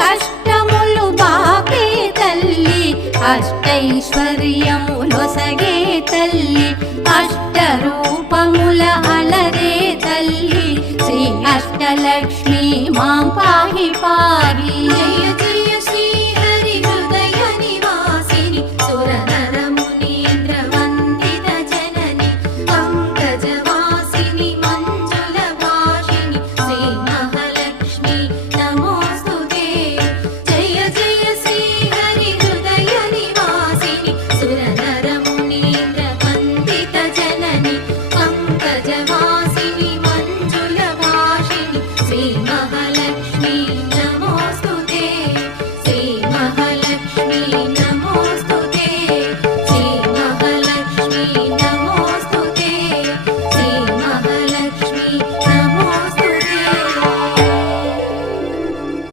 కష్టములు బాపే తల్లి అష్టైశ్వర్యములొసగే తల్లి అష్టరూపముల అలరే తల్లి శ్రీ అష్టలక్ష్మి మాం పాహి పాహి.